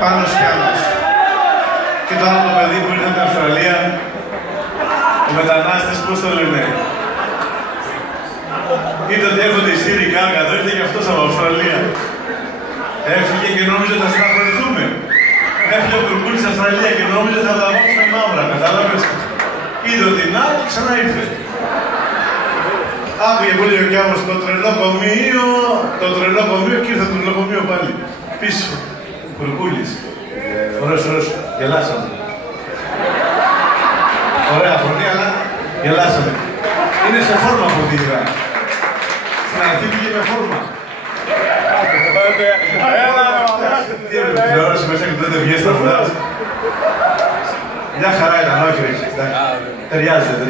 Πάνος Κιάμος. Και το άλλο το παιδί που ήρθε από την Αυστραλία, ο μετανάστης, πώς το λένε. Είδε ότι έρχονται οι Σύριοι Γκάγκα, εδώ ήρθε και αυτός από Αυστραλία. Έφυγε και νόμιζε ότι θα στεναχωρηθούμε. Έφυγε ο Κουρκούλης στην Αυστραλία και νόμιζε ότι θα τα βάψουμε μαύρα, κατάλαβες. Είδε ότι να και ξανά ήρθε. Άκουγε πολύ ο Κιάμος το τρελοκομείο και ήρθε το τρελοκομείο πάλι. Πίσω. Κουρκούλης. Ωραίος, γελάσαμε. Ωραία φωνή, αλλά γελάσαμε. Είναι σε φόρμα από τη γυρά. Στην αρχή πήγε με φόρμα. Τι έπρεπε την ώρα σου μέσα και τότε βγες τα φουδάς. Μια χαρά ήταν, όχι ρε. Ταιριάζεται.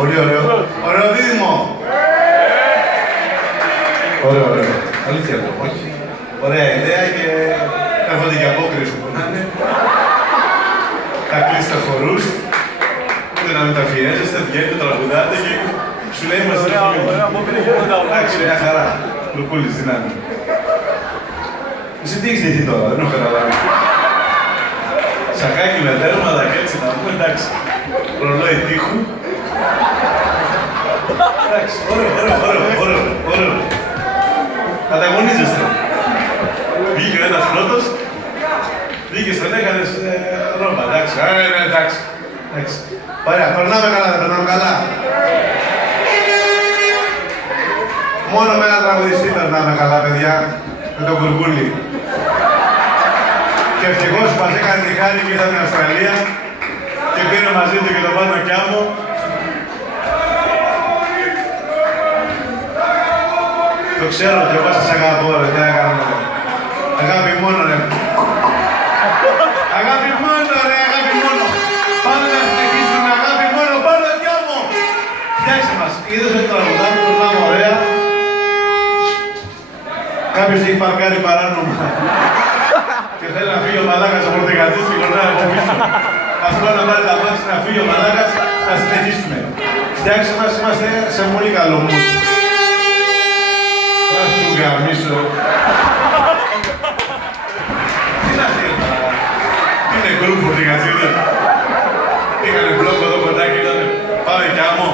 Πολύ ωραίο. Ωραίο δίδυμο. Ωραίο. Αλήθεια το, όχι. Ωραία ιδέα και έρχονται και απόκριση που να είναι. Τα κλείστα χορούς. Ούτε να μεταφιέζεστε, βγαίνετε, τραγουδάτε και σου λέει είμαστε φίλοι. Εντάξει, μια χαρά. Λουκούλης, δυνάμει. Εσύ τι έχεις δει τώρα, δεν έχω καταλάβει. Σακάκι με δέρματα και έτσι να πούμε, εντάξει. Ρολόι τείχου. Εντάξει, ωραίο. Ανταγωνίζεστε. Βγήκε ο ένας πρώτος, βγήκε στον έκανες ρόμπα, εντάξει. Εντάξει. Ωραία, περνάμε καλά. Μόνο με ένα τραγουδιστή περνάμε καλά, παιδιά, με τον Κουρκούλη. Και ευτυχώς που μας έκανε τη χάρη και ήταν στην Αυστραλία και πήρε μαζί του και τον Πάνο Κιάμο. Το ξέρω ότι εγώ σας αγαπώ, ρε, τι να κάνουμε. Αγάπη μόνο, ρε. Αγάπη μόνο. Πάμε να συνεχίσουμε με αγάπη μόνο, Πάνο Κιάμο. Φτιάξε μας. Είδες ότι τραγουδάμε, περνάμε ωραία. Κάποιος έχει παρκάρει παράνομα. Και θέλει να φύγει ο μαλάκας από την κατή και γονέα από πίσω. Ας πάει να πάρει τα μάτια να φύγει ο μαλάκας, να συνεχίσουμε. Φτιάξε μας, είμαστε σε πολύ καλό μου. Θα σου γαμίσω. Τι είναι αυτή η μαλάκα. Τι είναι γκρουπ την κατσίδα. Είχανε μπλόκο εδώ κοντά και ήταν πάμε Κιάμο.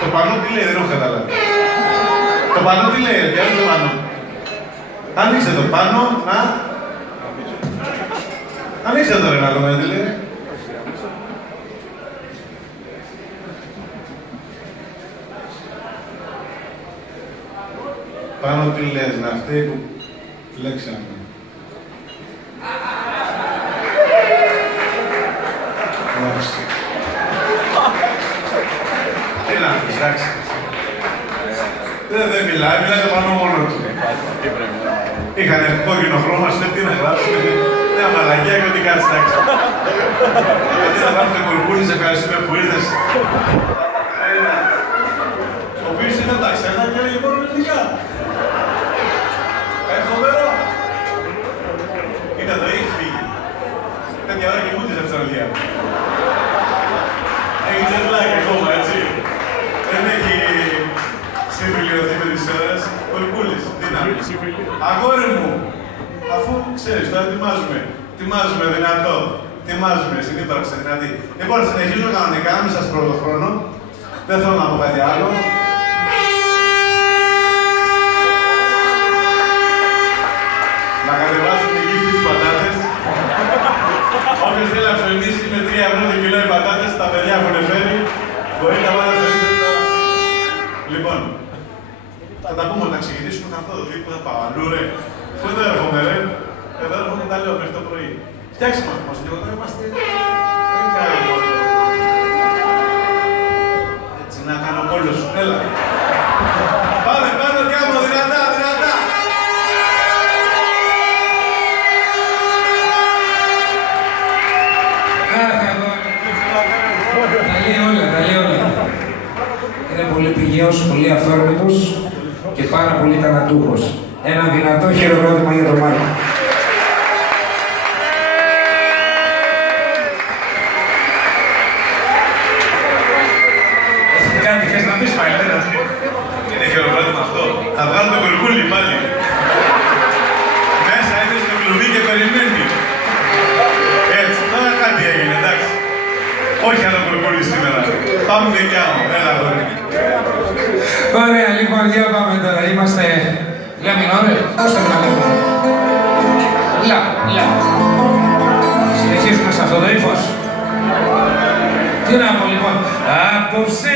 Το Πανό τι λέει, δεν έχω καταλάβει. Το Πανό τι λέει, ποιο είναι το Πανό. Ανοίξτε το Πανό, να. Ανοίξτε το ρε να δούμε τι λέει. Πάνω τι λες, να αυτοί που φλέξαμε. Εντάξει. Τι να πεις, εντάξει. Δεν μιλάει πάνω μόνο του. Είχανε κόκκινο χρώμα, σου λέει τι να γράψουμε. Μια μαλακιά και ό,τι κάτσε, εντάξει. Γιατί να γράψουμε Κουρκούλη, σε ευχαριστούμε που ήρθες. Ο οποίος ήταν εντάξει, ένα και έλεγε μόνο ελληνικά. Φοβερό. Είναι εδώ, έχει φύγει. Τέτοια ώρα και ούτε στην Αυστραλία. Έχει τζετλάκι ακόμα, έτσι. Δεν έχει συμφιλειωθεί με τις ώρες. Κουρκούλης, τι να πει. Αγόρι μου, αφού ξέρεις, τώρα ετοιμάζουμε δυνατό. Ετοιμάζουμε στην ύπαρξη δυνατή. Λοιπόν, συνεχίζουμε κανονικά, μην σας πρώτο χρόνο. Δεν θέλω να πω κάτι άλλο. Να κατεβάσουν τη γύφτη στις πατάτες. Όποιος θέλει να ψωνίσει με 3 ευρώ το κιλό οι πατάτες, τα παιδιά έχουν φέρει. Μπορεί να πάει να ψωνίσετε τώρα. Λοιπόν, θα τα πούμε να ξεκινήσουμε αυτό το τύπο, θα πάω αλλού ρε. Αφού εδώ έρχομαι ρε, εδώ έρχομαι τα λέω μέχρι το πρωί. Φτιάξτε μας όμως, λίγο τώρα είμαστε... Δεν κάνω μόνο. Έτσι, να κάνω κόλλο σου, έλα. Πάμε, Πάνο Κιάμο, δυνατά. Τα λέει όλα. Είναι πολύ πηγαίος, πολύ αυθόρμητος και πάρα πολύ ταλαντούχος. Ένα δυνατό χειροκρότημα για τον Μάρκο. Έχει κάτι, θες να πεις πάλι, είναι χειροκρότημα αυτό. Θα βγάλω το κουρκούλι πάλι. Μέσα είναι στο κλουβί και περιμένει. Έτσι, τώρα κάτι έγινε, εντάξει. Όχι άλλο κουρκούλι σήμερα. Πάμε δικιά μου, έλα εδώ. Ωραία, λοιπόν, για πάμε τώρα. Είμαστε... Λα μινόρε, πώς θα βγάλουμε. Λα. Συνεχίζουμε σε αυτό το ύφος. Τι να πω, λοιπόν. Απόψε